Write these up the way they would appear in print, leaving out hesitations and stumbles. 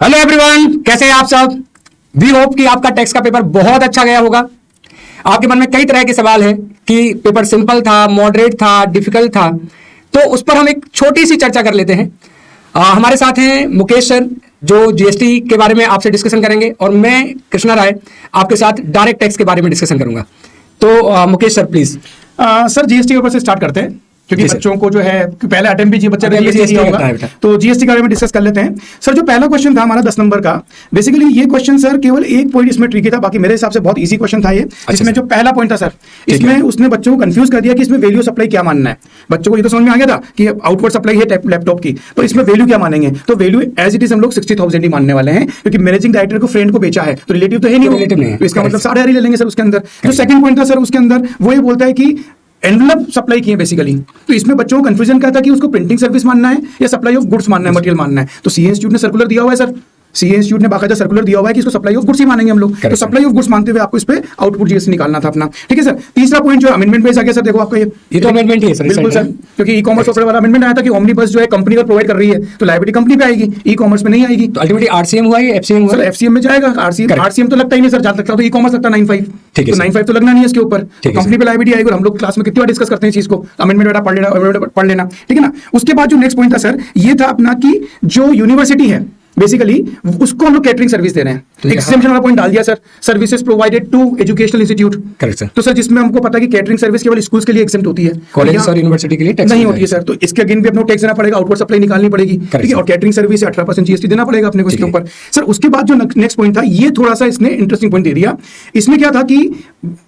Hello everyone, कैसे हैं आप सब। वी होप कि आपका टेक्स्ट का पेपर बहुत अच्छा गया होगा। आपके मन में कई तरह के सवाल हैं कि पेपर सिंपल था, मॉडरेट था, डिफिकल्ट था, तो उस पर हम एक छोटी सी चर्चा कर लेते हैं। हमारे साथ हैं मुकेश सर, जो जीएसटी के बारे में आपसे डिस्कशन करेंगे, और मैं कृष्णा राय आपके साथ डायरेक्ट टैक्स के बारे में डिस्कशन करूंगा। तो Mukesh sir please. Sir GST के ऊपर से स्टार्ट करते हैं, क्योंकि बच्चों को जो है पहला अटेम्प्ट भी बच्चा जीएसटी होगा, तो जीएसटी के बारे में डिस्कस कर लेते हैं। सर जो पहला क्वेश्चन था हमारा 10 नंबर का, बेसिकली ये क्वेश्चन सर केवल एक पॉइंट इसमें ट्रिकी था, बाकी मेरे हिसाब से बहुत इजी क्वेश्चन था ये। इसमें जो पहला पॉइंट था सर, इसमें उसने बच्चों को कंफ्यूज कर दिया कि इसमें वैल्यू सप्लाई क्या मानना है। बच्चों को ये तो समझ में आ गया था कि आउटवर्ड सप्लाई है लैपटॉप की, तो इसमें वैल्यू क्या मानेंगे। तो वैल्यू एज इट इज हम लोग 60,000 ही मानने वाले हैं, क्योंकि मैनेजिंग डायरेक्टर को फ्रेंड को बेचा है, तो रिलेटिव तो है नहीं, तो इसका मतलब 6,500 ले लेंगे सर उसके अंदर। जो सेकंड पॉइंट था सर उसके अंदर, वो ये बोलता है कि एनवलप सप्लाई की है बेसिकली, तो इसमें बच्चों को कंफ्यूजन क्या था कि उसको प्रिंटिंग सर्विस मानना है या सप्लाई ऑफ गुड्स मानना है, मटेरियल मानना है। तो सीए इंस्टीट्यूट ने सर्कुलर दिया हुआ है सर, सीए इंस्टीट्यूट ने बाकायदा सर्कुलर दिया हुआ है कि इसको सप्लाई ऑफ गुड्स ही मानेंगे हम लोग। तो सप्लाई ऑफ गुड्स मानते हुए आपको इस पे आउटपुट जीएसटी निकालना था अपना, ठीक है सर। तीसरा पॉइंट जो अमेंडमेंट बेस आ गया सर, देखो आपका ये तो अमेंडमेंट ही है सर, बिल्कुल सर, क्योंकि ई कॉमर्स सॉफ्टवेयर वाला अमेंडमेंट आया था कि ओमनी बस जो है कंपनी का प्रोवाइड कर रही है, तो लायबिलिटी कंपनी पे आएगी, ई कॉमर्स में नहीं आएगी। तो अल्टीमेटली आरसीएम हुआ है, एफसीएम हुआ, एफसीएम में जाएगा। आरसीएम तो लगता ही नहीं सर, जहां तक तो ई कॉमर्स लगता 9.5, ठीक है, 9.5 तो लगना नहीं है इसके ऊपर, कंपनी पे लायबिलिटी आएगी। और हम लोग क्लास में कितनी बार डिस्कस करते हैं इस चीज को, अमेंडमेंट बेटा पढ़ लेना, ठीक है ना। उसके बाद जो नेक्स्ट पॉइंट था सर, ये था अपना कि जो यूनिवर्सिटी है बेसिकली उसको हम लोग कैटरिंग सर्विस दे रहे हैं। एग्जेम्पशन वाला पॉइंट डाल दिया sir, services provided to educational institute, correct sir. तो सर जिसमें हमको पता है कि कैटरिंग सर्विस केवल स्कूल्स के लिए एग्जेम्प्ट होती है, कॉलेज और यूनिवर्सिटी के लिए टैक्स नहीं होती है सर। तो इसके अगेन भी अपने टैक्स देना पड़ेगा, आउटवर्ड सप्लाई निकालनी पड़ेगी, ठीक है, और कैटरिंग सर्विस 18% जीएसटी देना पड़ेगा अपने को इसके ऊपर। सर उसके बाद जो नेक्स्ट पॉइंट था, ये थोड़ा सा इसने इंटरेस्टिंग पॉइंट दे दिया। इसमें क्या था कि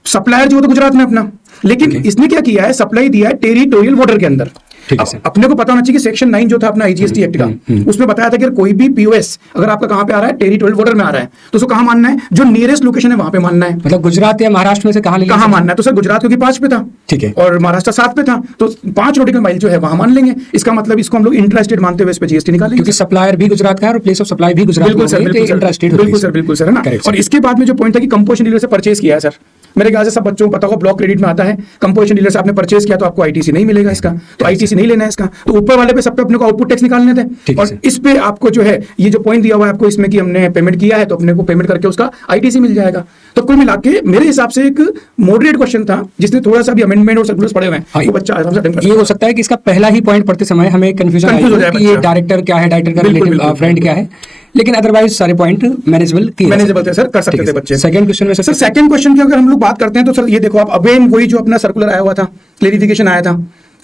सप्लायर जो था गुजरात में अपना, लेकिन इसने क्या किया है, सप्लाई दिया है टेरिटोरियल बॉर्डर के अंदर। अपने को पता होना चाहिए कि सेक्शन 9 जो था अपना आईजीएसटी एक्ट का, उसमें बताया था कि कोई भी पीओएस अगर आपका कहां पे आ रहा है, टेरिटोरियल बॉर्डर में आ रहा है, तो उसको कहां मानना है, जो नियरेस्ट लोकेशन है वहां पे मानना है। मतलब गुजरात या महाराष्ट्र में से कहां मानना है। तो सर गुजरात क्योंकि 5 पे था, ठीक है, और महाराष्ट्र 7 पे था, तो 5 नॉटिकल माइल जो है वहां मान लेंगे। इसका मतलब इसको हम लोग इंटरेस्टेड मानते हुए इस पे जीएसटी निकालेंगे, क्योंकि सप्लायर भी गुजरात का है और प्लेस ऑफ सप्लाई भी गुजरात। बिल्कुल सर, बिल्कुल सर, है ना। और इसके बाद में जो पॉइंट था कि कंपोजिशन डीलर से परचेज किया है सर, मेरे ख्याल से सब बच्चों को पता होगा, ब्लॉक क्रेडिट में आता है, कंपोजिशन डीलर से आपने परचेज किया तो आपको आईटीसी नहीं मिलेगा इसका, तो आईटीसी नहीं लेना है इसका। तो ऊपर वाले पे सब पे अपने को आउटपुट टैक्स निकालने थे, और इस पे आपको जो है ये जो पॉइंट दिया हुआ है आपको इसमें कि हमने पेमेंट किया है तो अपने को पेमेंट करके उसका आईटीसी मिल जाएगा। तो कुल मिला के मेरे हिसाब से एक मॉडरेट क्वेश्चन था, जिसने थोड़ा सा भी अमेंडमेंट और सर्कुलर्स पढ़े हुए हैं वो बच्चा ये हो सकता है कि इसका पहला ही पॉइंट पढ़ते समय हमें कंफ्यूजन हो जाए कि ये डायरेक्टर क्या है, डायरेक्टर का रिलेटिव फ्रेंड क्या है, लेकिन अदरवाइज सारे पॉइंट मैनेजेबल थे सर, कर सकते थे बच्चे। सेकंड क्वेश्चन में सर, सेकंड क्वेश्चन की अगर हम लोग बात करते हैं तो सर ये देखो आप, अगेन वही जो अपना सर्कुलर आया हुआ था, क्लेरिफिकेशन आया था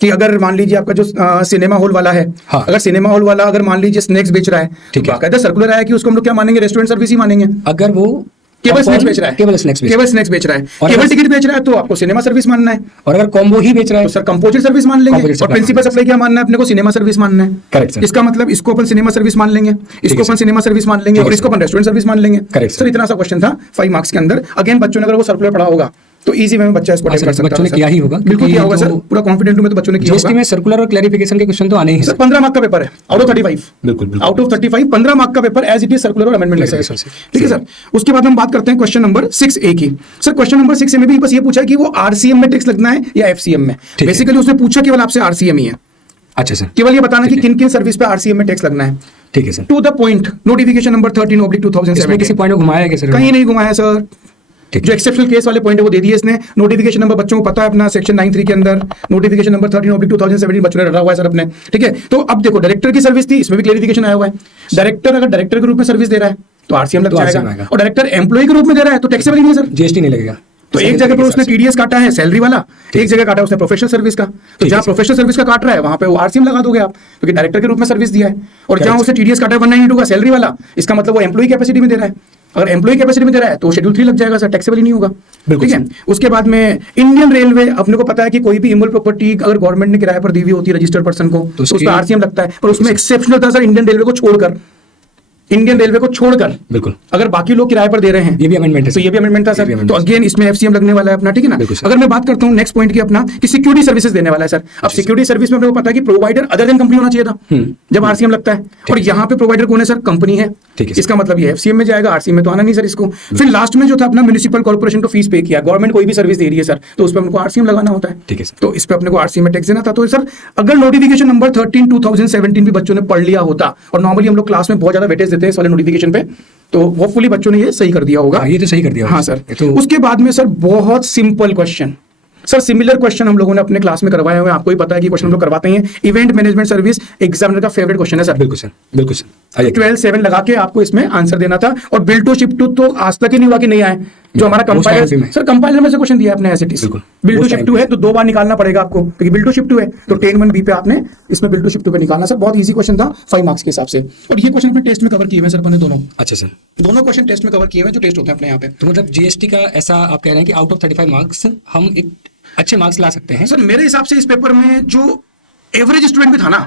कि अगर मान लीजिए आपका जो सिनेमा हॉल वाला है, अगर सिनेमा हॉल वाला अगर मान लीजिए स्नैक्स बेच रहा है, ठीक है, बाकायदा सर्कुलर आया कि उसको हम लोग क्या मानेंगे, रेस्टोरेंट सर्विस ही मानेंगे। अगर वो केवल स्नैक्स बेच रहा है, केवल स्नैक्स बेच रहा है, केवल टिकट बेच रहा है, तो आपको सिनेमा सर्विस मानना है। और अगर कॉम्बो ही बेच रहा है तो सर कंपोजिट सर्विस मान लेंगे। और प्रिंसिपल सप्लाई क्या मानना है अपने को, सिनेमा सर्विस मानना है, करेक्ट। इसका मतलब इसको अपन सिनेमा सर्विस मान लेंगे, इसको अपन सिनेमा सर्विस मान लेंगे, और इसको अपन रेस्टोरेंट सर्विस मान लेंगे, करेक्ट सर। इतना सा क्वेश्चन था 5 मार्क्स के अंदर। अगेन बच्चों ने अगर वो सर्कुलर पढ़ा होगा तो इजी में बच्चा इसको अटेम्प्ट कर सकता है, बच्चों ने किया ही होगा, बिल्कुल किया होगा सर, पूरा कॉन्फिडेंट हूं मैं, तो बच्चों ने किया होगा। जीएसटी में सर्कुलर और क्लैरिफिकेशन के क्वेश्चन तो आने ही हैं सर। 15 मार्क का पेपर है आउट ऑफ 35, बिल्कुल आउट ऑफ 35 15 मार्क का paper as it is circular और अमेंडमेंट है, ठीक है सर। उसके बाद हम बात करते हैं क्वेश्चन नंबर 6A की। सर क्वेश्चन नंबर 6A में भी बस ये पूछा कि वो आरसीएम में टैक्स लगना है या एफसीएम में। बेसिकली उसने पूछा केवल आपसे आरसीएम ही है, अच्छा सर, केवल ये बताना कि किन किन सर्विस पे आरसीएम में टैक्स लगना है, ठीक है sir. To the point, notification number 13/2007। इसमें किसी पॉइंट को घुमाया क्या सर? कहीं नहीं घुमाया सर, जो एक्सेप्शनल केस वाले पॉइंट है वो दे दिए इसने। नोटिफिकेशन नंबर बच्चों को पता है अपना, सेक्शन 9(3) के अंदर नोटिफिकेशन नंबर 13/2017 बच्चों ने रखा हुआ है सर अपने, ठीक है। तो अब देखो डायरेक्टर की सर्विस थी, इसमें भी क्लेरिफिकेशन आया हुआ है। डायरेक्टर अगर डायरेक्टर के रूप में सर्विस दे रहा है तो आरसीएम लग जाएगा, और डायरेक्टर एम्प्लॉय के रूप में दे रहा है तो टैक्सेबल नहीं है सर, जीएसटी नहीं लगेगा। तो एक जगह पर उसने टीडीएस काटा है सैलरी वाला, एक जगह काटा उसने प्रोफेशनल सर्विस का, तो जहां प्रोफेशनल सर्विस का काट रहा है वहां पे वो आरसीएम लगा दोगे आप, क्योंकि डायरेक्टर के रूप में सर्विस दिया है। और जहां उसने टीडीएस काटा है 192 का सैलरी वाला, इसका मतलब वो एम्प्लॉय कैपेसिटी में दे रहा है। अगर एम्प्लॉय कैपेसिटी में दे रहा है तो शेड्यूल 3 लग जाएगा सर, टैक्सेबल ही नहीं होगा, ठीक है। उसके बाद में इंडियन रेलवे, अपने को पता है कि कोई भी इमोल प्रॉपर्टी अगर गवर्नमेंट ने किराए पर दी हुई होती है रजिस्टर्ड पर्सन को, तो उस पर आरसीएम लगता है। पर उसमें एक्सेप्शनल था सर, इंडियन रेलवे को छोड़कर, इंडियन रेलवे को छोड़कर, बिल्कुल, अगर बाकी लोग किराए पर दे रहे हैं, ये भी अमेंडमेंट है, तो ये भी अमेंडमेंट था सर। तो अगेन इसमें एफसीएम लगने वाला है अपना, ठीक है ना। अगर मैं बात करता हूं नेक्स्ट पॉइंट की अपना, कि सिक्योरिटी सर्विसेज देने वाला है सर। अब सिक्योरिटी सर्विस में अपने को पता है कि प्रोवाइडर अदर देन कंपनी होना चाहिए था जब आरसीएम लगता है, और यहाँ पे प्रोवाइडर कौन है सर, कंपनी है, इसका मतलब ये एफसीएम में जाएगा, आरसीएम में तो आना नहीं सर इसको। फिर लास्ट में जो था अपना म्युनिसिपल कॉर्पोरेशन को फीस पे किया, गवर्नमेंट कोई भी सर्विस दे रही है सर, तो उस पर हमको आरसीएम लगाना होता है, ठीक है। तो इस पे अपने को आरसीएम में टैक्स देना था। तो सर अगर नोटिफिकेशन नंबर 13/2017 भी बच्चों ने पढ़ लिया होता, और नॉर्मली हम लोग क्लास में बहुत ज्यादा वेटेज देते हैं इस वाले नोटिफिकेशन पे, तो होपफुली बच्चों ने ये सही कर दिया होगा। ये तो सही कर दिया हाँ सर। तो उसके बाद में सर बहुत simple question, sir similar question हम लोगों ने अपने क्लास में करवाए हुए हैं, आपको ही पता है कि क्वेश्चन हम लोग करवाते हैं। इवेंट मैनेजमेंट सर्विस एग्जामिनर का फेवरेट क्वेश्चन है सर। बिल्कुल सर, बिल्कुल सर। 12-7 लगा के आपको इसमें आंसर देना था, और बिल्ड टू शिफ्ट टू तो आज तक ही नहीं हुआ कि नहीं आए। जो हमारा कंपाइलर सर, कंपाइलर में से क्वेश्चन दिया आपने as it is. Build to shift to है तो 2 बार निकालना पड़ेगा आपको, क्योंकि बिल्ड टू शिफ्ट टू है तो 10(1)B पे आपने इसमें बिल्ड टू शिफ्ट टू पे निकालना। सर बहुत इजी क्वेश्चन था 5 मार्क्स के हिसाब से, और ये क्वेश्चन अपने टेस्ट में कवर किए हुए सर अपने दोनों। अच्छा सर, दोनों क्वेश्चन टेस्ट में कवर किए हुए जो टेस्ट होते हैं अपने यहाँ पे। तो मतलब जीएसटी का ऐसा आप कह रहे हैं कि आउट ऑफ 35 मार्क्स हम एक अच्छे मार्क्स ला सकते हैं? सर मेरे हिसाब से इस पेपर में जो एवरेज स्टूडेंट भी था ना,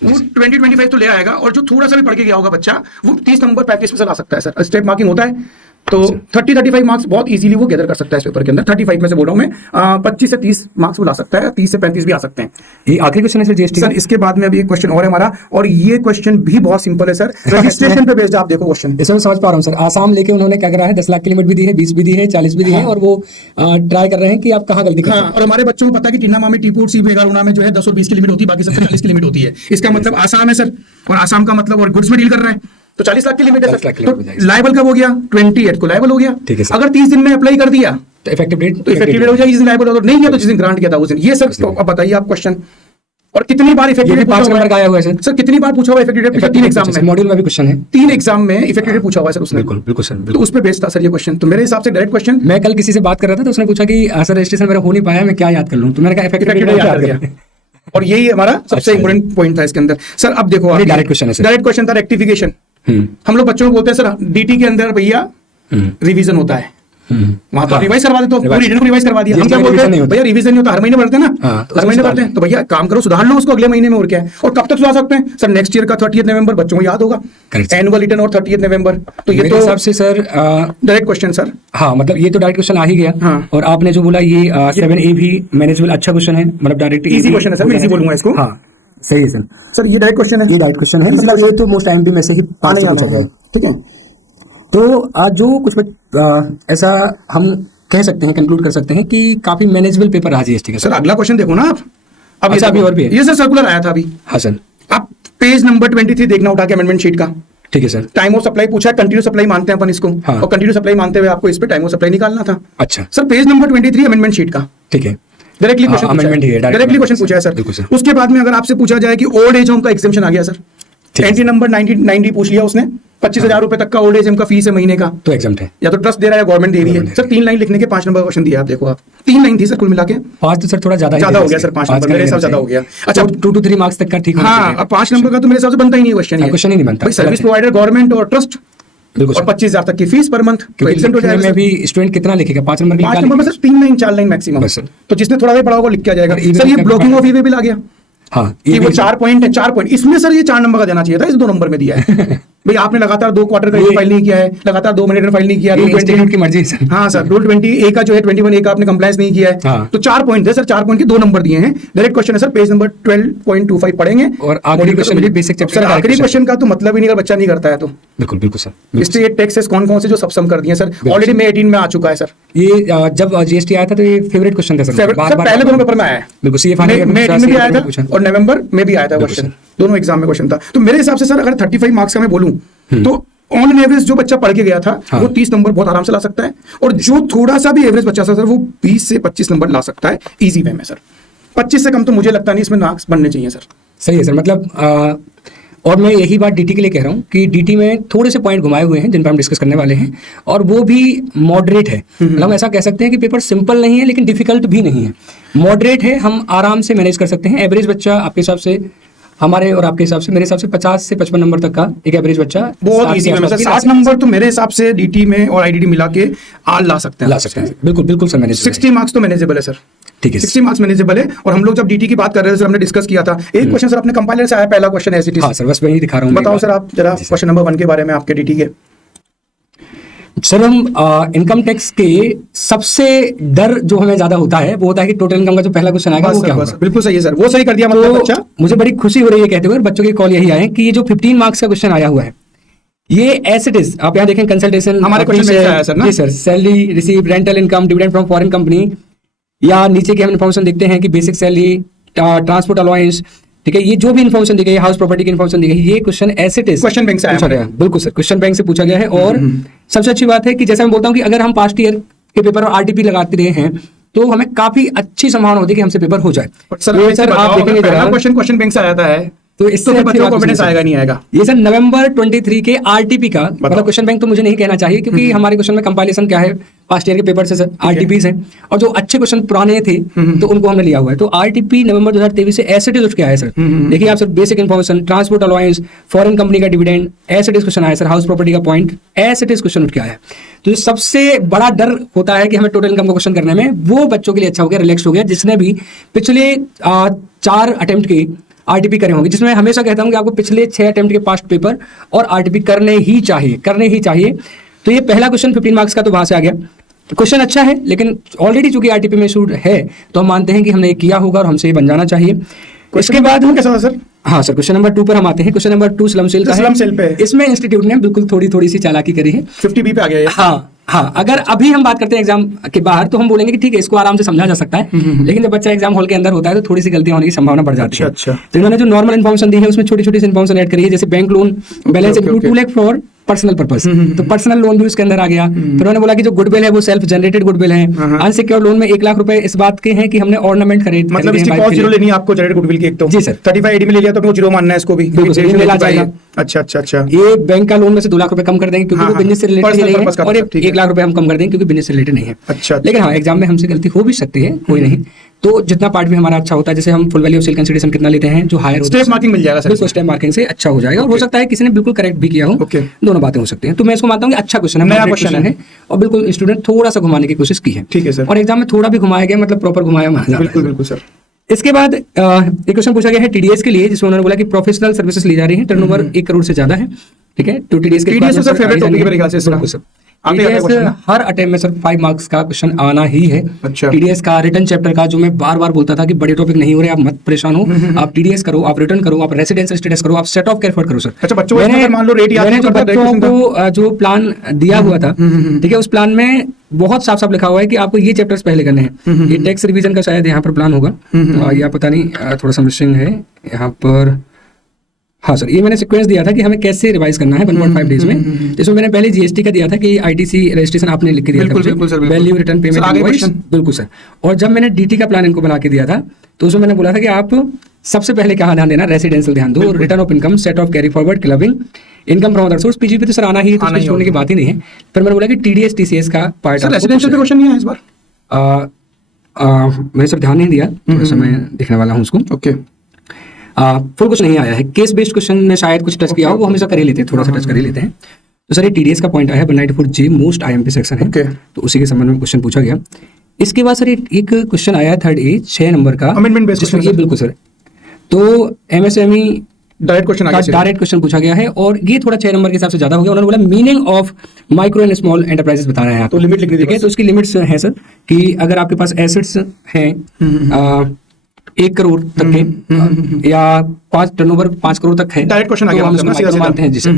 वो 20-25 तो ले आएगा, और जो थोड़ा सा भी पढ़ के गया होगा बच्चा, वो 30 नंबर 35 में से ला सकता है सर। स्टेप मार्किंग होता है तो 30-35 मार्क्स बहुत इजीली वो गैदर कर सकता है इस पेपर के अंदर। 35 में से बोल रहा हूं मैं, 25 से 30 मार्क्स वो ला सकता है, 30 से 35 भी आ सकते हैं। ये आखिरी क्वेश्चन है सर जीएसटी सर इसके बाद में अभी एक क्वेश्चन और है हमारा, और ये क्वेश्चन भी बहुत सिंपल है सर, रजिस्ट्रेशन पे बेस्ड। आप देखो क्वेश्चन, इसमें समझ पा रहा हूँ सर। आसाम लेके उन्होंने क्या करा है, 10 लाख की लिमिट भी दी है, 20 भी दी है, 40 भी दी है, और वो ट्राई कर रहे हैं कि आप कहाँ गलती कर रहे हैं। और हमारे बच्चों को पता है कि टीना मामी, टीपूट, सी बेगारुणा में जो है 10 और 20 की लिमिट होती है, बाकी सब 40 की लिमिट होती है। इसका मतलब आसाम है सर, और आसाम का मतलब और गुड्स में डील कर रहा है तो 40 लाख की लिमिट है सर। तो लायबल कब हो गया? 28 को लायबल हो गया। ठीक है सर। अगर 30 दिन में अप्लाई कर दिया तो इफेक्टिव डेट हो जाएगी, जिस दिन लायबल हो, नहीं किया तो जिस दिन ग्रांट किया था उस दिन। ये सर तो अब बताइए आप क्वेश्चन, और कितनी बार इफेक्टिव डेट 5 नंबर का आया हुआ है सर। सर कितनी बार पूछा हुआ इफेक्टिव डेट? 3 एग्जाम में, मॉड्यूल में भी क्वेश्चन है, 3 एग्जाम में इफेक्टिव डेट पूछा हुआ है सर उसने। बिल्कुल बिल्कुल सर, तो उस पे बेस्ड था सर ये क्वेश्चन। तो मेरे हिसाब से डायरेक्ट क्वेश्चन। मैं कल किसी से बात कर रहा था तो उसने पूछा कि सर रजिस्ट्रेशन मेरा हो नहीं पाया, मैं क्या याद कर लूं? तो मैंने कहा इफेक्टिव डेट याद कर गया, और यही हमारा सबसे इंपॉर्टेंट पॉइंट था इसके अंदर। सर अब देखो, डायरेक्ट क्वेश्चन है सर। डायरेक्ट क्वेश्चन था रेक्टिफिकेशन। हम लोग बच्चों को बोलते हैं सर डीटी के अंदर भैया रिवीजन होता है, वहां तो रिवाइज करवा दे, तो पूरी रिटर्न को रिवाइज करवा दिया। हम क्या बोलते हैं, भैया रिवीजन नहीं होता, हर महीने भरते हैं ना, हर महीने भरते हैं, तो भैया काम करो सुधार लो उसको अगले महीने में, और क्या है। और कब तक सुधार सकते हैं सर? नेक्स्ट ईयर का 30 नवंबर बच्चों को याद होगा, एनुअल रिटर्न और 30 नवंबर। तो ये तो हिसाब से सर डायरेक्ट क्वेश्चन सर। हाँ, मतलब ये तो डायरेक्ट क्वेश्चन आ ही गया। हाँ। और आपने जो बोला ये 7A भी मैनेजेबल अच्छा क्वेश्चन है, मतलब डायरेक्ट इजी क्वेश्चन है सर, मैं इजी बोलूंगा इसको। हाँ सही है सर। सर ये डायरेक्ट क्वेश्चन है, ये डायरेक्ट क्वेश्चन है, मतलब ये तो मोस्ट एमपी में से ही पास पूछा गया है। ठीक है, तो आज जो कुछ ऐसा हम कह सकते हैं, कंक्लूड कर सकते हैं कि काफी मैनेजेबल पेपर रहा जीएसटी का। सर अगला क्वेश्चन देखो ना आप। अब अच्छा, अभी और भी है। ये सर सर्कुलर आया था अभी। हाँ सर। आप पेज नंबर 23 देखना उठा के अमेंडमेंट शीट का। ठीक है सर। टाइम ऑफ सप्लाई पूछा है, कंटिन्यू सप्लाई मानते हैं अपन इसको। हाँ। और कंटिन्यू सप्लाई मानते हुए आपको इस पे टाइम ऑफ सप्लाई निकालना था। अच्छा sir page number 23 amendment sheet का। ठीक है, डायरेक्टली क्वेश्चन अमेंडमेंट ही है, डायरेक्टली क्वेश्चन पूछा है सर। उसके बाद में अगर आपसे पूछा जाए कि ओल्ड एज होम का एग्जेम्पशन आ गया सर, एंट्री नंबर 90 पूछ लिया उसने, 25,000 रुपए तक का ओल्ड एज होम का फीस है महीने का, तो एग्जाम्प्ट है, या तो ट्रस्ट दे रहा है या गवर्नमेंट दे रही है। सर 3 लाइन लिखने के 5 नंबर क्वेश्चन दिया, आप देखो आप 3 लाइन थी सर कुल मिला के। 5 तो सर थोड़ा ज्यादा हो गया सर, 5 नंबर मेरे हिसाब से ज्यादा हो गया। अच्छा 2 to 3 मार्क्स तक का ठीक होना हाँ, चाहिए। अब 5 नंबर का तो मेरे हिसाब से बनता ही नहीं क्वेश्चन, क्वेश्चन ही नहीं बनता। सर्विस प्रोवाइडर गवर्नमेंट और ट्रस्ट, और 25,000 तक की फीस पर मंथ, तो एग्जाम हो जाएगा। में भी स्टूडेंट कितना लिखेगा? 5 नंबर 5 नंबर में सर 3 लाइन 4 लाइन मैक्सिमम, तो जिसने थोड़ा भी पढ़ा होगा लिख के आ जाएगा। सर ये ब्लॉकिंग ऑफ ई-वे बिल आ गया। हाँ, ये वो 4 पॉइंट है, 4 पॉइंट इसमें सर ये 4 नंबर का देना चाहिए था, इस 2 नंबर में दिया है। भाई आपने लगातार 2 क्वार्टर का फाइल नहीं किया है, लगातार 2 महीने फाइल नहीं किया, रूल 20 की मर्जी सर। हाँ सर, रूल 20A का जो है 21A का आपने कंप्लायंस नहीं किया है। हाँ। तो 4 पॉइंट है सर, 4 पॉइंट के 2 नंबर दिए हैं। डायरेक्ट क्वेश्चन है सर, पेज नंबर 12.25 पढ़ेंगे। और आखिरी क्वेश्चन भी बेसिक चैप्टर सर आखिरी क्वेश्चन का तो मतलब ही नहीं अगर बच्चा नहीं करता है तो। बिल्कुल बिल्कुल सर। इससे ये टैक्सेस कौन से जो सब सम कर दिए सर, ऑलरेडी May 18 में आ चुका है सर। ये जब जीएसटी आया था तो ये फेवरेट क्वेश्चन था सर, पहले दोनों पेपर में आया है। बिल्कुल, सीए May 18 में भी आया था और नवंबर में भी आया था क्वेश्चन, दोनों एग्जाम में क्वेश्चन था। तो मेरे हिसाब से सर अगर 35 मार्क्स का मैं बोलूं तो ऑन एन एवरेज जो बच्चा पढ़ के गया था वो 30 नंबर बहुत आराम से ला सकता है, और जो थोड़ा सा भी एवरेज बच्चा सर वो 20 से 25 नंबर ला सकता है इजी वे में सर। 25 से कम तो मुझे लगता नहीं इसमें मार्क्स बनने चाहिए सर। सही है सर, मतलब और मैं यही बात डीटी के लिए कह रहा हूँ कि डीटी में थोड़े से पॉइंट घुमाए हुए हैं जिन पर हम डिस्कस करने वाले हैं, और वो भी मॉडरेट है। मतलब ऐसा कह सकते हैं कि पेपर सिंपल नहीं है लेकिन डिफिकल्ट भी नहीं है, मॉडरेट है, हम आराम से मैनेज कर सकते हैं। एवरेज बच्चा आपके हिसाब से, हमारे और आपके हिसाब से, मेरे हिसाब से 50 से 55 नंबर तक का एक एवरेज बच्चा बहुत इजी है। 60 नंबर तो मेरे हिसाब से डीटी में और आईडीडी मिला के ला सकते हैं। बिल्कुल बिल्कुल सर, मैनेज 60 मार्क्स तो मैनेजेबल है सर। ठीक है, 60 मार्क्स मैनेजेबल है। और हम लोग जब डीटी की बात कर रहे थे सर, हमने डिस्कस किया था एक क्वेश्चन सर अपने कंपाइलर से आया, पहला क्वेश्चन है एसईटी। हाँ सर, बस वही दिखा रहा हूँ। बताओ सर आप जरा क्वेश्चन नंबर 1 के बारे में आपके डीटी के। सर हम इनकम टैक्स के सबसे डर जो हमें ज्यादा होता है वो होता है कि टोटल इनकम का जो पहला क्वेश्चन आएगा वो क्या होगा। बिल्कुल सही है सर, वो सही कर दिया मतलब बच्चा। मुझे बड़ी खुशी हो रही है कहते हुए, बच्चों की कॉल यही आए कि ये जो 15 मार्क्स का क्वेश्चन आया हुआ है ये एज इट इज, आप यहाँ देखें कंसल्टेशन हमारे क्वेश्चन में आया सर ना। जी sir, salary receive, rental income, dividend from foreign company, या नीचे की हम इन्फॉर्मेशन देखते हैं कि बेसिक सैलरी, ट्रांसपोर्ट अलाउंस, ठीक है, ये जो भी इन्फॉर्मेशन दी गई है, हाउस प्रॉपर्टी की इन्फॉर्मेशन दी गई है, ये question as it is question bank से पूछा गया है। बिल्कुल सर, क्वेश्चन बैंक से पूछा गया है। और सबसे अच्छी बात है कि जैसा मैं बोलता हूँ कि अगर हम पास्ट ईयर के पेपर और आरटीपी लगाते रहे हैं तो हमें काफी अच्छी संभावना होती है कि हमसे पेपर हो जाए। सर आप देखेंगे क्वेश्चन बैंक से आता है तो इससे बच्चों को कॉन्फिडेंस आएगा नहीं आएगा। ये सर नवंबर 23 के आरटीपी का, मतलब क्वेश्चन बैंक तो मुझे नहीं कहना चाहिए क्योंकि हमारे क्वेश्चन में कंपाइलेशन क्या है, पास्ट ईयर के पेपर से सर आरटीपीज हैं, और जो अच्छे क्वेश्चन पुराने थे तो उनको हमने लिया हुआ है। तो आरटीपी नवंबर 2023 से एज इट इज उठ के आया सर। देखिए आप sir, basic information, transport allowance, foreign company का dividend, as it is question आया सर। हाउस प्रॉपर्टी का point as it is question उठ के आया है। तो सबसे बड़ा डर होता है कि हमें टोटल इनकम का क्वेश्चन करने में, वो बच्चों के लिए अच्छा हो गया, रिलैक्स हो गया, जिसने भी पिछले 4 अटेम्प्ट के आरटीपी करे होंगे, जिसमें हमेशा कहता हूं कि आपको पिछले 6 अटेम्प्ट के पास्ट पेपर और आरटीपी करने ही चाहिए। तो ये पहला क्वेश्चन 15 मार्क्स का तो वहां से आ गया। क्वेश्चन अच्छा है, लेकिन ऑलरेडी चूंकि आरटीपी में इशू है तो हम मानते हैं कि हमने ये किया होगा और हमसे ये बन जाना चाहिए। इसके बाद हम कैसा था सर? हाँ सर, क्वेश्चन नंबर 2 पर हम आते हैं। क्वेश्चन नंबर 2 स्लम सेल का स्लम सेल पे इसमें इंस्टीट्यूट ने बिल्कुल थोड़ी सी चालाकी करी है। 50B पे आ गया ये। हाँ, अगर अभी हम बात करते हैं एग्जाम के बाहर तो हम बोलेंगे कि ठीक है, इसको आराम से समझा जा सकता है, लेकिन जब बच्चा एग्जाम हॉल के अंदर होता है तो थोड़ी सी गलतियां होने की संभावना बढ़ जाती है। अच्छा। तो इन्होंने जो नॉर्मल इन्फॉर्मेशन दी है उसमें छोटी छोटी इन्फॉर्मेशन ऐड करी है, जैसे bank loan balance include 2 lakh for personal purpose, तो पर्सनल लोन भी उसके अंदर आ गया। फिर उन्होंने बोला कि जो गुडविल है वो सेल्फ जनरेटेड गुडविल है। अनसिक्योर्ड लोन में 1 लाख रुपए इस बात के हैं कि हमने ऑर्नामेंट खरीद, मतलब इसकी कॉस्ट जीरो लेनी है आपको जनरेटेड गुडविल की। एक तो जी सर, 35 में ले लिया तो अपने को जीरो मानना है इसको भी। अच्छा। ये बैंक का लोन में से 2 लाख रुपए कम कर देंगे क्योंकि वो बिजनेस से रिलेटेड नहीं है, और 1 लाख रुपए हम कम कर देंगे क्योंकि बिजनेस से रिलेटेड नहीं है। अच्छा। लेकिन हाँ, एग्जाम में हमसे गलती हो भी सकती है, कोई नहीं। तो जितना पार्ट भी हमारा अच्छा होता है, जैसे हम full value of sale consideration कितना लेते हैं, जो हायर स्टेप मार्किंग मिल जाएगा सर। बिल्कुल, स्टेप मार्किंग से अच्छा हो जाएगा। और हो सकता है किसी ने बिल्कुल करेक्ट भी किया हो, दोनों बातें हो सकती हैं। तो मैं इसको मानता हूँ कि अच्छा क्वेश्चन है, नया क्वेश्चन है, और बिल्कुल स्टूडेंट थोड़ा सा घुमाने की कोशिश की है। ठीक है सर। और एग्जाम में थोड़ा भी घुमाया गया, मतलब प्रॉपर घुमाया माना। बिल्कुल सर। इसके बाद एक क्वेश्चन पूछा गया है टीडीएस के लिए, जिसमें उन्होंने बोला कि प्रोफेशनल सर्विसेज ली जा रही है, टर्नओवर 1 करोड़ से ज्यादा है। ठीक है, तो टीडीएस के फेवरेट टॉपिक मेरे ख्याल से हर अटेम्प्ट में सर 5 मार्क्स का क्वेश्चन आना ही है। अच्छा। टीडीएस का रिटर्न चैप्टर का, जो मैं बार बार बोलता था कि बड़े टॉपिक नहीं हो रहे, आप मत परेशान हो, आप टीडीएस करो, आप रिटर्न करो, आप रेसिडेंशियल स्टेटस करो, आप सेट ऑफ कैलकुलेट करो सर। अच्छा, बच्चों को मान लो रेट याद मैंने जो बच्चों को जो प्लान दिया हुआ था, ठीक है, उस प्लान में बहुत साफ साफ लिखा हुआ है कि आपको ये चैप्टर्स पहले करने हैं। ये टैक्स रिवीजन का शायद यहाँ पर प्लान होगा, या पता नहीं, थोड़ा सा मिसिंग है यहाँ पर। हाँ सर, ये मैंने सीक्वेंस दिया था कि हमें कैसे रिवाइज करना है 1.5 डेज में, जिसमें मैंने पहले जीएसटी का दिया था कि आईटीसी रजिस्ट्रेशन आपने लिख के दिया था, वैल्यू रिटर्न पेमेंट इनवॉइस। बिल्कुल सर। और जब मैंने डीटी का प्लान इनको बना के दिया था तो उसमें मैंने बोला था कि आप सबसे पहले कहाँ ध्यान देना, रेसिडेंशियल ध्यान दो, return of income, set off carry forward, clubbing, income from other source, PGP तो सर आना ही है, तो छोड़ने की बात ही नहीं है। फिर मैंने बोला कि टीडीएस टीसीएस का पार्ट रेसिडेंशियल पे क्वेश्चन नहीं है इस बार। मैंने सर ध्यान नहीं दिया, थोड़ा सा मैं देखने वाला हूँ उसको। ओके। फुल कुछ नहीं आया है, केस बेस्ड क्वेश्चन में शायद कुछ टच किया हो, वो हमेशा कर ही लेते हैं, थोड़ा सा टच कर ही लेते हैं। तो सर ये टीडीएस का पॉइंट आया है, 194J मोस्ट आईएमपी सेक्शन है, तो उसी के संबंध में क्वेश्चन पूछा गया। इसके बाद सर एक क्वेश्चन आया है 3rd A 6 नंबर का, जिसमें ये बिल्कुल सर, तो एमएसएमई डायरेक्ट क्वेश्चन पूछा गया है, और ये थोड़ा 6 नंबर के हिसाब से ज्यादा हो गया। उन्होंने बोला meaning of micro and small enterprises बताना है, तो लिमिट लिखनी है। तो उसकी लिमिट्स है सर कि अगर आपके पास एसेट्स हैं 1 करोड़ तक के, या 5 टर्नओवर 5 करोड़ तक है, डायरेक्ट क्वेश्चन आ गया, हम इसको मानते हैं जी सर।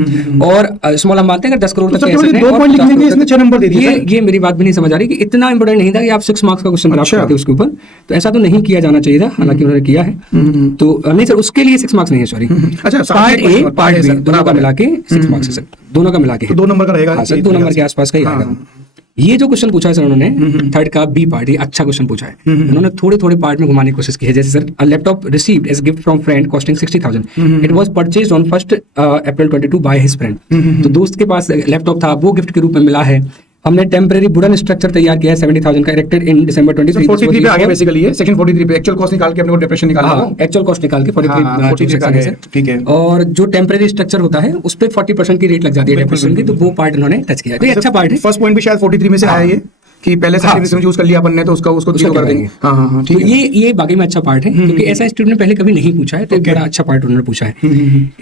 और स्मॉल हम मानते हैं अगर 10 करोड़ तक के 2 पॉइंट लिखने के इसमें 6 नंबर दे दिए। ये मेरी बात भी नहीं समझ आ रही कि इतना इंपोर्टेंट नहीं था कि आप 6 मार्क्स का क्वेश्चन प्राप्त करते उसके ऊपर, तो ऐसा तो नहीं किया जाना चाहिए था, हालांकि उन्होंने किया है। तो नहीं सर, उसके लिए 6 मार्क्स नहीं है, सॉरी। अच्छा, पार्ट ए पार्ट बी दोनों का मिला के 6 मार्क्स है सर, दोनों का मिला के 2 नंबर का रहेगा सर, 2 नंबर के आसपास का ही आएगा। ये जो क्वेश्चन पूछा है सर उन्होंने 3rd का बी पार्ट, ये अच्छा क्वेश्चन पूछा है। उन्होंने थोड़े थोड़े पार्ट में घुमाने की कोशिश की है, जैसे sir a laptop received as gift from friend costing 60,000, it was purchased on 1 April 22 by his friend. तो दोस्त के पास लैपटॉप था, वो गिफ्ट के रूप में मिला है। हमने टेम्परेरी वुडन स्ट्रक्चर तैयार किया है 70,000 का, इरेक्टेड इन December 23। 43 पे आ गया बेसिकली ये, सेक्शन 43 पे एक्चुअल कॉस्ट निकाल के अपने को डिप्रेशन निकालना है, एक्चुअल कॉस्ट निकाल के 43 सेक्शन है सर, ठीक है। और जो टेम्परेरी स्ट्रक्चर होता है उस पे 40% की रेट लग जाती है डिप्रेशन की, तो वो पार्ट इन्होंने टच किया है, तो ये अच्छा पार्ट है। फर्स्ट पॉइंट भी शायद 43 में से आया ये, कि पहले से यूज कर लिया अपन ने, तो उसको जीरो कर देंगे। हाँ, ठीक है। ये बाकी में अच्छा पार्ट है, क्योंकि ऐसा स्टूडेंट ने पहले कभी नहीं पूछा है, तो एक बड़ा अच्छा पार्ट उन्होंने पूछा है।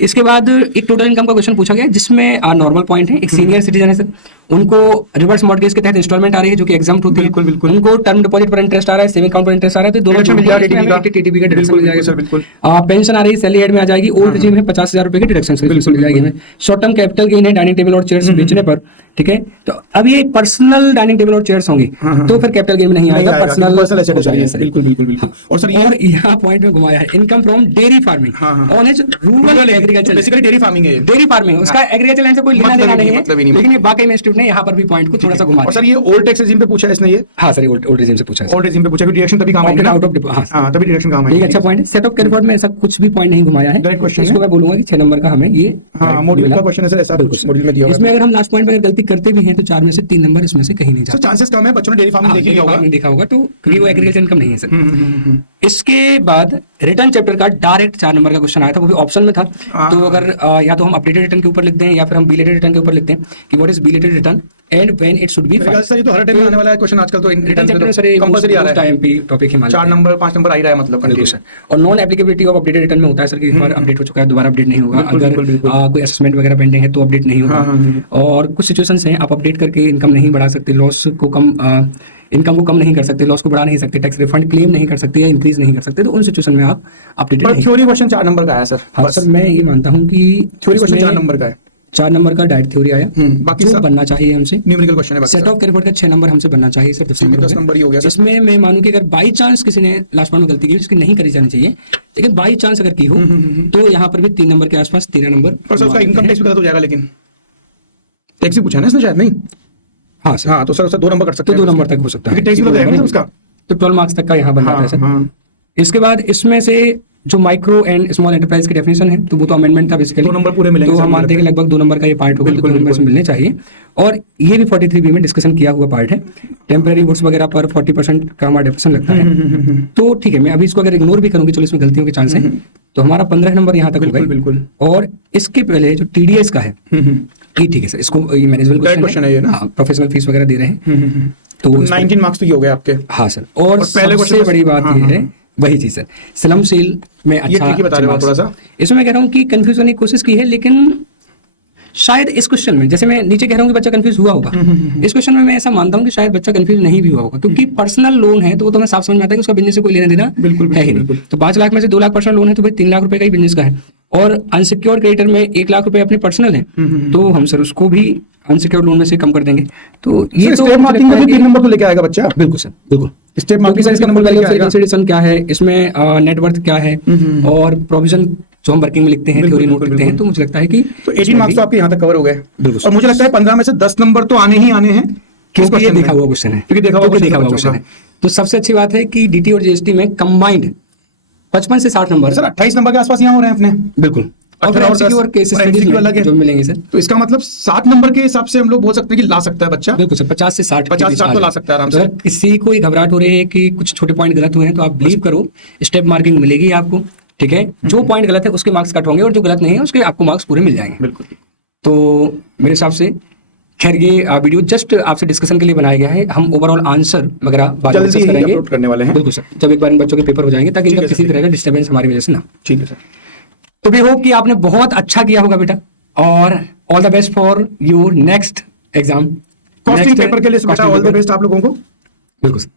इसके बाद एक टोटल इनकम का क्वेश्चन पूछा गया, जिसमें नॉर्मल पॉइंट है, एक सीनियर सिटीजन है सर, उनको रिवर्स मॉर्गेज के तहत इंस्टॉलमेंट आ रही है जो कि एग्जाम होती है, बिल्कुल, बिल्कुल। उनको टर्म डिपॉजिट पर इंटरेस्ट आ रहा है, सेविंग अकाउंट पर इंटरेस्ट आ रहा है, तो दोनों Deduction मिल जाएगा TTB का। टीटीबी का डिडक्शन मिल जाएगा सर, बिल्कुल। पेंशन आ रही है, सैलरी एड में आ जाएगी, ओल्ड रिजीम है 50,000 रुपए की डिडक्शन मिल जाएगी हमें। शॉर्ट टर्म कैपिटल गेन है डाइनिंग टेबल और चेयर्स बेचने पर, ठीक है। तो अब ये पर्सनल डाइनिंग टेबल और चेयर्स होंगी तो फिर कैपिटल गेन में नहीं आएगा, पर्सनल एसेट हो जाएगा। बिल्कुल बिल्कुल बिल्कुल। और सर और यहाँ पॉइंट में घुमाया है income from dairy farming on as rural agriculture, basically dairy farming है ये। डेयरी फार्मिंग, उसका एग्रीकल्चर लैंड से कोई लेना मतलब देना ही नहीं नहीं, है, मतलब ही नहीं। लेकिन ये वाकई में इंस्टीट्यूट ने यहाँ पर भी पॉइंट को थोड़ा सा घुमा और दिया। सर ये ओल्ड टैक्स रेजिम पे पूछा है इसने ये। हाँ सर, ओल्ड रिजीम से पूछा है, ओल्ड रेजिम पे पूछा कि डिडक्शन तभी काम आएगी ना। आउट ऑफ हाँ, तभी डिडक्शन काम ये आएगी। अच्छा पॉइंट है। सेट ऑफ कैरिफॉर्ड में ऐसा कुछ भी पॉइंट नहीं घुमाया है, Direct question इसको है। मैं बोलूंगा कि 6 नंबर का हमें ये हाँ, मॉड्यूल का क्वेश्चन है सर, ऐसा कुछ मॉड्यूल में दिया हुआ है। इसमें अगर हम लास्ट पॉइंट में अगर गलती करते भी हैं तो 4 में से 3 नंबर इसमें से कहीं नहीं सर जाते। चांसेस कम है, बच्चों ने डेयरी फार्मिंग देखी नहीं होगा। देखा होगा तो, क्योंकि वो एग्रीकल्चर इनकम नहीं है सर। इसके बाद रिटर्न चैप्टर का डायरेक्ट 4 नंबर का क्वेश्चन आया था, वो भी ऑप्शन में था। तो अगर या तो हम अपडेटेड रिटर्न के ऊपर लिखते हैं या फिर हम बिलेटेड रिटर्न के ऊपर लिखते हैं कि what is belated return and when it should be filed. Sir ये तो हर टाइम आने वाला है क्वेश्चन आजकल, तो रिटर्न चैप्टर में सर कंपलसरी आ रहा है। एमपी टॉपिक है, 4 नंबर 5 नंबर आ ही रहा है, मतलब बिल्कुल सर। और non applicability of updated return में होता है सर कि एक बार अपडेट हो चुका है दोबारा अपडेट नहीं होगा, बिल्कुल, अगर बिल्कुल, बिल्कुल। कोई असेसमेंट वगैरह पेंडिंग है तो अपडेट नहीं हाँ, होगा। और कुछ सिचुएशंस हैं आप अपडेट करके इनकम नहीं बढ़ा सकते, लॉस को कम इनकम को कम नहीं कर सकते, लॉस को बढ़ा नहीं सकते, टैक्स रिफंड क्लेम नहीं कर सकते या इंक्रीज नहीं कर सकते, तो उन सिचुएशन में आप अपडेटेड पर नहीं। थ्योरी क्वेश्चन 4 नंबर का आया सर। हाँ सर, मैं ये मानता हूँ कि थ्योरी क्वेश्चन 4 इसमें नंबर का है। 4 नंबर का डायरेक्ट थ्योरी आया, बाकी जो सब बनना चाहिए हमसे। न्यूमेरिकल क्वेश्चन है बाकी सेट ऑफ कैरिफॉर्ड का 6 नंबर हमसे बनना चाहिए सर, 10 10 नंबर ही हो गया सर। इसमें मैं मानूं कि अगर बाई चांस किसी ने लास्ट में गलती की जिसकी नहीं करी जानी चाहिए, लेकिन बाई चांस अगर की हो तो यहाँ पर भी 3 नंबर के आसपास 13 नंबर। पर सर उसका इनकम टैक्स भी गलत हो जाएगा, लेकिन टैक्स भी पूछा है ना इसने शायद, नहीं? हाँ सर, हाँ, तो सर उसका 2 नंबर कर सकते तो हैं। 2 नंबर तक हो सकता है, टैक्स भी लग जाएगा ना उसका। तो 12 मार्क्स तक का यहाँ बन जाता है सर। हाँ। इसके बाद इसमें से जो माइक्रो एंड स्मॉल एंटरप्राइज की डेफिनेशन है तो वो तो अमेंडमेंट था बेसिकली, 2 नंबर पूरे मिलेंगे तो सर हम मानते हैं कि लगभग 2 नंबर का ये पार्ट होगा, तो 2 नंबर से मिलने चाहिए। और ये भी 43B में डिस्कशन किया हुआ पार्ट है। टेम्पररी गुड्स वगैरह पर 40% का हमारा डेफिनेशन लगता है, तो ठीक है। मैं अभी इसको अगर इग्नोर भी करूंगी, चलो इसमें गलतियों के चांस है, तो हमारा 15 नंबर यहाँ तक हो गए। बिल्कुल। और इसके पहले जो TDS का है ये ठीक है सर, इसको ये मैनेजमेंट क्वेश्चन है ये ना। प्रोफेशनल फीस वगैरह दे रहे हैं, तो 19 मार्क्स तो ये हो गए आपके। हाँ सर। और पहले सबसे क्वेश्चन बड़ी बात ये है, वही चीज सर, स्लम सेल में अच्छा tricky बता रहे हो आप थोड़ा सा। इसमें मैं कह रहा हूँ कि कंफ्यूज करने की कोशिश की है, लेकिन शायद इस क्वेश्चन में, जैसे मैं नीचे कह रहा हूँ कि बच्चा कंफ्यूज हुआ होगा, इस क्वेश्चन में मैं ऐसा मानता हूँ कि शायद बच्चा कंफ्यूज नहीं भी हुआ होगा, क्योंकि पर्सनल लोन है तो वो तो हमें साफ समझ में आता है कि उसका बिजनेस से कोई लेना देना बिल्कुल, है ही नहीं। तो 5 लाख में से 2 लाख पर्सनल लोन है तो भाई 3 लाख रुपए का ही बिजनेस का है, और अनसिक्योर्ड क्रेडिटर में 1 लाख रुपए अपने पर्सनल है, तो हम सर उसको भी अनसिक्योर्ड लोन में से कम कर देंगे। तो ये तो स्टेप मार्किंग में भी 3 नंबर तो लेके आएगा बच्चा। बिल्कुल सर, बिल्कुल। स्टेप क्योंकि मार्किंग सर में इसका 3 फुल नंबर वैल्यू लेके ऑफ आएगा। रिकंसिलिएशन क्या है, इसमें नेटवर्थ क्या है, और प्रोविजन जो हम वर्किंग में लिखते हैं, थ्योरी नोट लिखते हैं, तो मुझे लगता है कि तो 18 मार्क्स तो आपके यहाँ तक कवर हो गए। बिल्कुल। और मुझे लगता है 15 में से 10 नंबर तो आने ही आने हैं, क्योंकि ये देखा हुआ क्वेश्चन है, क्योंकि देखा हुआ क्वेश्चन है। तो सबसे अच्छी बात है कि DT और GST में कंबाइंड 55 से 60 नंबर सर 28 नंबर के आसपास यहाँ हो रहे हैं अपने। बिल्कुल। और 18 और MCQ 10 और केस और स्टडीज MCQ अलग है जो मिलेंगे सर, तो इसका मतलब 7 नंबर के हिसाब से हम लोग बोल सकते हैं कि ला सकता है बच्चा। बिल्कुल सर, 50 से 60 50 से 60 तो ला सकता है आराम से। अगर किसी को घबराहट हो रही है कि कुछ छोटे पॉइंट गलत हुए हैं तो आप बिलीव करो, स्टेप मार्किंग मिलेगी आपको, ठीक है। जो पॉइंट गलत है उसके मार्क्स कट होंगे और जो गलत नहीं है उसके आपको मार्क्स पूरे मिल जाएंगे। बिल्कुल। तो मेरे हिसाब से खैर ये वीडियो जस्ट आपसे डिस्कशन के लिए बनाया गया है, हम ओवरऑल आंसर वगैरह बाद में जल्दी डिस्कस ही करेंगे, अपलोड करने वाले हैं। बिल्कुल सर, जब एक बार इन बच्चों के पेपर हो जाएंगे, ताकि इनका है सर, किसी तरह का डिस्टर्बेंस हमारी वजह से ना। ठीक है सर। तो भी होप कि आपने बहुत अच्छा किया होगा बेटा, और all the best for your next exam. Costing paper के लिए बेटा ऑल द बेस्ट आप लोगों को। बिल्कुल सर।